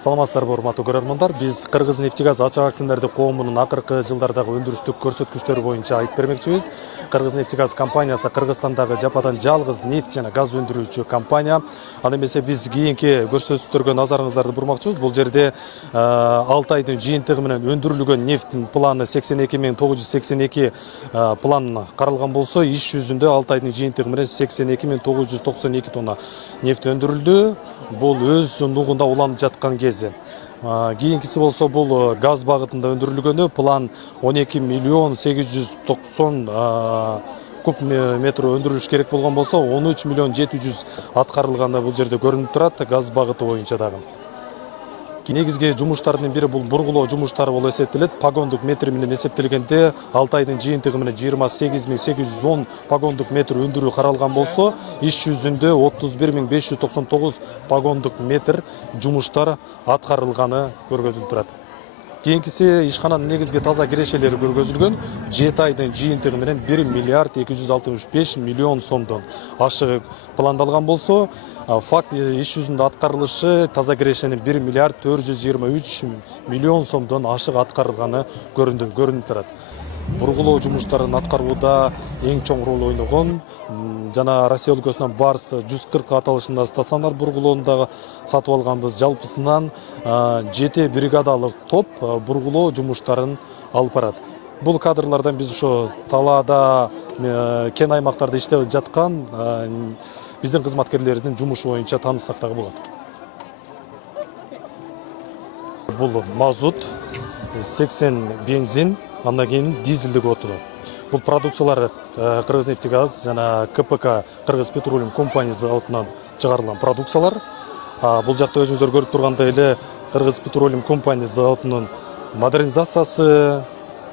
Саламатсыздарбы, урматтуу көрөрмандар. Биз Кыргызнефтегаз ачык акционердик коомунун акыркы жылдардагы өндүрүштүк көрсөткүчтөрү боюнча айтып бермекчибиз. Кыргызнефтегаз компаниясы Кыргызстандагы жападан жалгыз нефть жана газ өндүрүүчү компания. Аны эмесе биз кийинки көрсөтүүлөргө назарыңыздарды бурмакчыбыз. Бул жерде 6 айдын жыйынтыгы менен өндүрүлгөн нефттин планы 82982 план каралган болсо, иш жүзүндө 6 айдын жыйынтыгы менен 82992 тонна нефть өндүрүлдү. Бул өз нугунда уланып жаткан кези. Кийинкиси болсо бул газ багытында өндүрүлгөнү, план 12 миллион 890 куб метр өндүрүлүш керек болгон болсо, 13 миллион 700 аткарылганы бул жерде көрүнүп турат, газ багыты боюнча дагы. Негизги жумуштардын бири бул бургулоо жумуштары болуп эсептелет. Погондук метр менен эсептелгенде 6 айдын жыйынтыгы менен 28810 погондук метр өндүрүү каралган болсо, иш жүзүндө 31599 погондук метр жумуштар аткарылганы көргөзүлүп турат. Кийинкиси ишкананын негизги таза кирешелери көргөзүлгөн. 7 айдын жыйынтыгы менен 1 миллиард 265 миллион сомдон ашыгы пландалган болсо, факт иш жүзүндө аткарылышы таза кирешенин 1 миллиард 423 миллион сомдон ашык аткарылганы көрүнүп турат. Бургулоо жумуштарын аткарууда эң чоң роль ойногон жана Россия өлкөсүнөн Барс 140 аталышында стационар бургулоондагы сатып алганбыз. Жалпысынан 7 бригадалык топ бургулоо жумуштарын алып барат. Бул кадрлардан биз ошо талаада, кен аймактарда иштеп жаткан биздин кызматкерлердин жумушу боюнча тааныссак дагы болот. Бул мазут, 80 бензин, андан кийин дизелдик отуну. Бул продукциялар Кыргызнефтегаз жана КПК Кыргыз Петролиум компания заводунан чыгарылган продукциялар. Бул жакта өзүңүздөр көрүп тургандай эле Кыргыз Петролиум компания заводунун модернизациясы,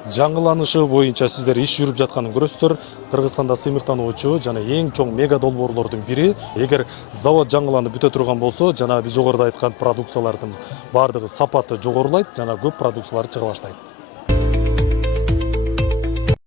жаңыланышы боюнча сиздер иш жүрүп жатканын көрөсүздөр. Кыргызстанда сыймыктануучу жана эң чоң мега долбоорлордун бири. Эгер завод жаңыланып бүтө турган болсо, жана биз жогоруда айткан продукциялардын баардыгы сапаты жогорулайт жана көп продукциялар чыга баштайт.